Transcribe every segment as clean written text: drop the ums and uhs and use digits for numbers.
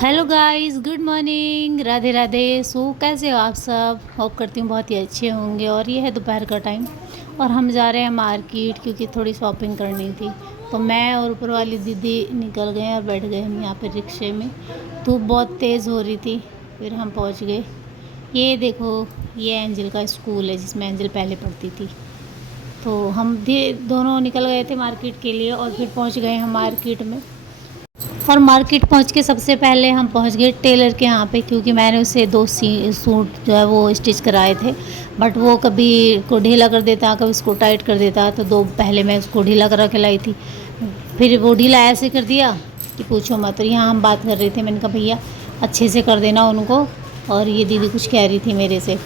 Hello guys, good morning, Radhe Radhe. कैसे हो आप सब? होप करती हूँ बहुत ही अच्छे होंगे। और ये है दोपहर का टाइम और हम जा रहे हैं मार्केट क्योंकि थोड़ी शॉपिंग करनी थी। तो मैं और ऊपर वाली दीदी निकल गए और बैठ गए हम यहाँ पे रिक्शे में। धूप बहुत तेज़ हो रही थी, फिर हम पहुँच गए। ये देखो, ये एंजल का स्कूल है जिसमें एंजल पहले पढ़ती थी। तो हम दोनों निकल गए थे मार्केट के लिए और फिर पहुँच गए हम मार्केट में। और मार्केट पहुंच के सबसे पहले हम पहुंच गए टेलर के यहाँ पे, क्योंकि मैंने उससे दो सूट जो है वो स्टिच कराए थे। बट वो कभी को ढीला कर देता, कभी उसको टाइट कर देता। तो दो पहले मैं उसको ढीला करा के लाई थी, फिर वो ढीला ऐसे कर दिया कि पूछो मत। तो यहाँ हम बात कर रहे थे, मैंने कहा भैया अच्छे से कर देना उनको। और ये दीदी कुछ कह रही थी मेरे से,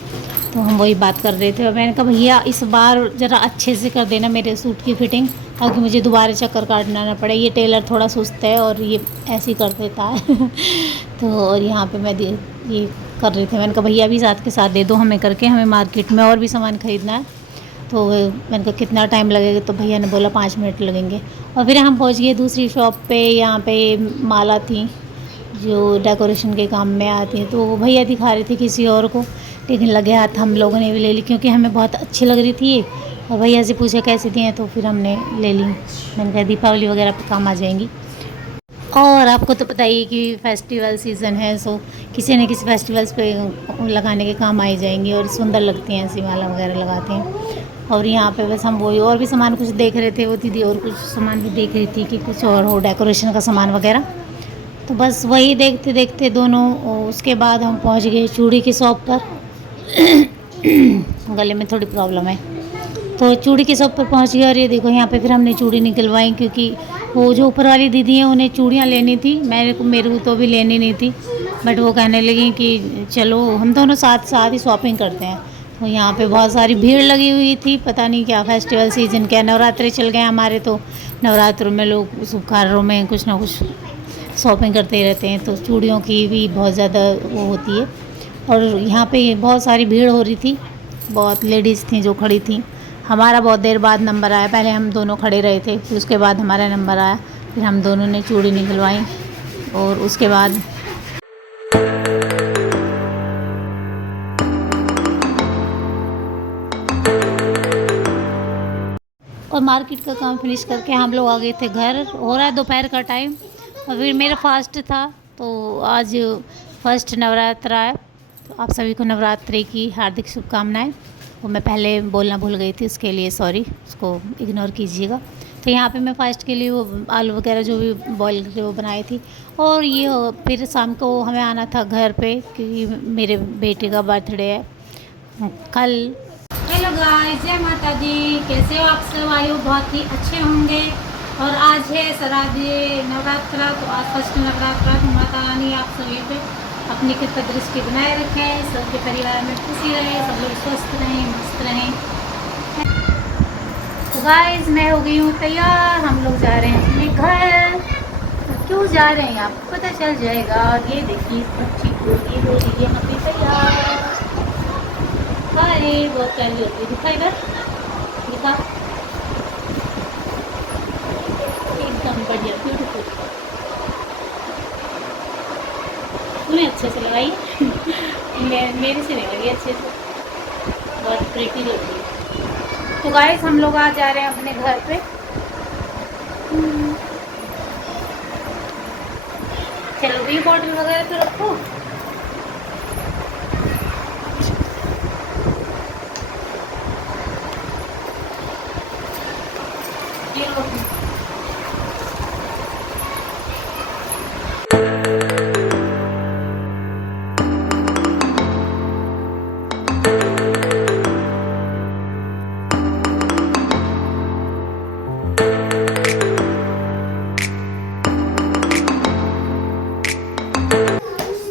तो हम वही बात कर रहे थे। और मैंने कहा भैया इस बार ज़रा अच्छे से कर देना मेरे सूट की फ़िटिंग, ताकि मुझे दोबारा चक्कर काटना ना पड़े। ये टेलर थोड़ा सुस्त है और ये ऐसे ही कर देता है तो और यहाँ पे ये कर रहे थे। मैंने कहा भैया भी साथ के साथ दे दो हमें करके, हमें मार्केट में और भी सामान ख़रीदना है। तो मैंने कहा कितना टाइम लगेगा? तो भैया ने बोला 5 मिनट लगेंगे। और फिर हम पहुँच गए दूसरी शॉप पे। यहाँ पे माला थी जो डेकोरेशन के काम में आती हैं, तो वो भैया दिखा रहे थे किसी और को, लेकिन लगे हाथ हम लोगों ने भी ले ली क्योंकि हमें बहुत अच्छी लग रही थी ये। और भैया से पूछा कैसी थी हैं, तो फिर हमने ले ली। मैंने कहा दीपावली वगैरह पे काम आ जाएंगी। और आपको तो पता ही है कि फेस्टिवल सीज़न है, सो किसी न किसी फेस्टिवल्स पे लगाने के काम आ ही जाएंगी। और सुंदर लगती हैं, ऐसी माला वगैरह लगाते हैं। और यहाँ पे बस हम वही और भी सामान कुछ देख रहे थे। वो दीदी और कुछ सामान भी देख रही थी कि कुछ और हो डेकोरेशन का सामान वगैरह। तो बस वही देखते देखते दोनों, उसके बाद हम पहुँच गए चूड़ी की शॉप पर गले में थोड़ी प्रॉब्लम है, तो चूड़ी की शॉप पर पहुंच गए। और ये देखो यहाँ पे फिर हमने चूड़ी निकलवाई, क्योंकि वो जो ऊपर वाली दीदी हैं उन्हें चूड़ियाँ लेनी थी, मेरे को तो भी लेनी नहीं थी। बट वो कहने लगी कि चलो हम दोनों साथ साथ ही शॉपिंग करते हैं। तो यहाँ पे बहुत सारी भीड़ लगी हुई थी, पता नहीं क्या फेस्टिवल सीजन, क्या नवरात्रि चल गए हमारे। तो नवरात्रों में लोग शुभ कार्यों में कुछ ना कुछ शॉपिंग करते रहते हैं, तो चूड़ियों की भी बहुत ज़्यादा वो होती है। और यहाँ पे बहुत सारी भीड़ हो रही थी, बहुत लेडीज़ थी जो खड़ी थी। हमारा बहुत देर बाद नंबर आया, पहले हम दोनों खड़े रहे थे, फिर उसके बाद हमारा नंबर आया। फिर हम दोनों ने चूड़ी निकलवाई और उसके बाद और मार्केट का काम फिनिश करके हम लोग आ गए थे घर। हो रहा है दोपहर का टाइम और फिर मेरा फास्ट था, तो आज फर्स्ट नवरात्रा है। तो आप सभी को नवरात्रि की हार्दिक शुभकामनाएं। वो मैं पहले बोलना भूल गई थी, उसके लिए सॉरी, उसको इग्नोर कीजिएगा। तो यहाँ पे मैं फास्ट के लिए वो आलू वगैरह जो भी बॉईल करके वो बनाई थी। और ये फिर शाम को हमें आना था घर पे, क्योंकि मेरे बेटे का बर्थडे है कल। हेलो गाइस, जय माता दी। कैसे हो आप सब? आई हो बहुत ही अच्छे होंगे। और आज है श्राद्ध नवरात्रा, तो आज फर्स्ट नवरात्रा। तो माता रानी आप सभी पे अपनी कृपा दृष्टि बनाए रखें, सबके परिवार में खुशी रहे, सब लोग स्वस्थ रहें, मस्त रहें। तो गाइस मैं हो गई हूँ तैयार, हम लोग जा रहे हैं अपने घर। तो क्यों जा रहे हैं आपको पता चल जाएगा। ये देखिए बच्ची को ये हो रही है अपनी तैयार। अरे बहुत प्यारी लग रही, दिखा इधर, दिखा, एकदम बढ़िया ब्यूटीफुल। तूने अच्छे से लगाई मेरे से नहीं लगी अच्छे से, बहुत प्रीटी लग रही है। तो गाइस हम लोग आज जा रहे हैं अपने घर पे। चलो भी बॉटल वगैरह तो रखो। ये लो।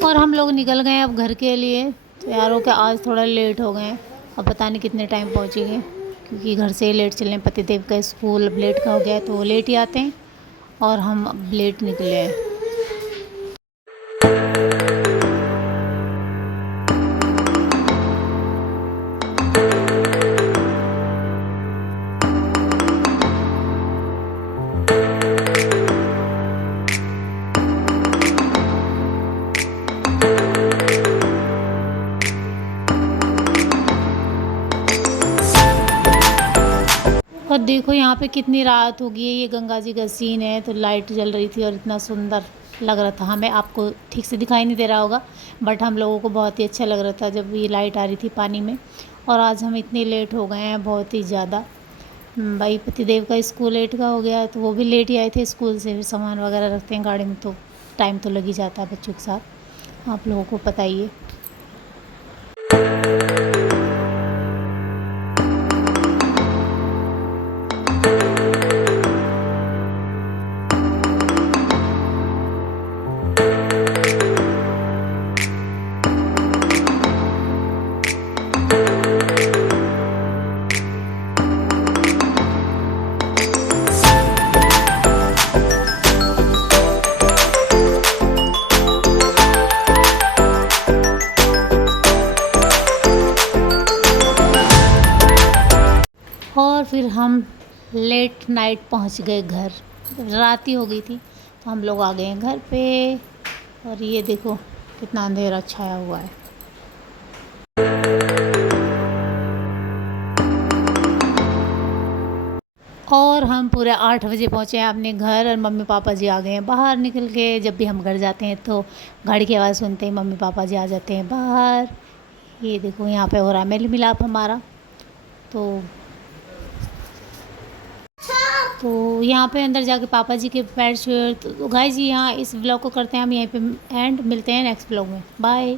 और हम लोग निकल गए अब घर के लिए। तो यारों के आज थोड़ा लेट हो गए, अब पता नहीं कितने टाइम पहुँचेंगे, क्योंकि घर से लेट चलने, पतिदेव का स्कूल अब लेट का हो गया है, तो वो लेट ही आते हैं और हम अब लेट निकले हैं। देखो यहाँ पे कितनी रात हो गई है। ये गंगा जी का सीन है, तो लाइट जल रही थी और इतना सुंदर लग रहा था। हमें आपको ठीक से दिखाई नहीं दे रहा होगा, बट हम लोगों को बहुत ही अच्छा लग रहा था जब ये लाइट आ रही थी पानी में। और आज हम इतने लेट हो गए हैं, बहुत ही ज़्यादा। भाई पतिदेव का स्कूल लेट का हो गया, तो वो भी लेट ही आए थे स्कूल से। फिर सामान वगैरह रखते हैं गाड़ी में, तो टाइम तो लग ही जाता है बच्चों के साथ, आप लोगों को पता ही है। और फिर हम लेट नाइट पहुंच गए घर। रात ही हो गई थी, तो हम लोग आ गए हैं घर पे। और ये देखो कितना अंधेरा छाया हुआ है। और हम पूरे 8 बजे पहुँचे हैं अपने घर, और मम्मी पापा जी आ गए हैं बाहर निकल के। जब भी हम घर जाते हैं तो गाड़ी की आवाज़ सुनते ही मम्मी पापा जी आ जाते हैं बाहर। ये देखो यहाँ पे हो रहा है मेल मिलाप हमारा। तो यहाँ पे अंदर जाके पापा जी के पैर छुए। तो गाइस जी यहाँ इस व्लॉग को करते हैं हम यहीं पे एंड। मिलते हैं नेक्स्ट व्लॉग में, बाय।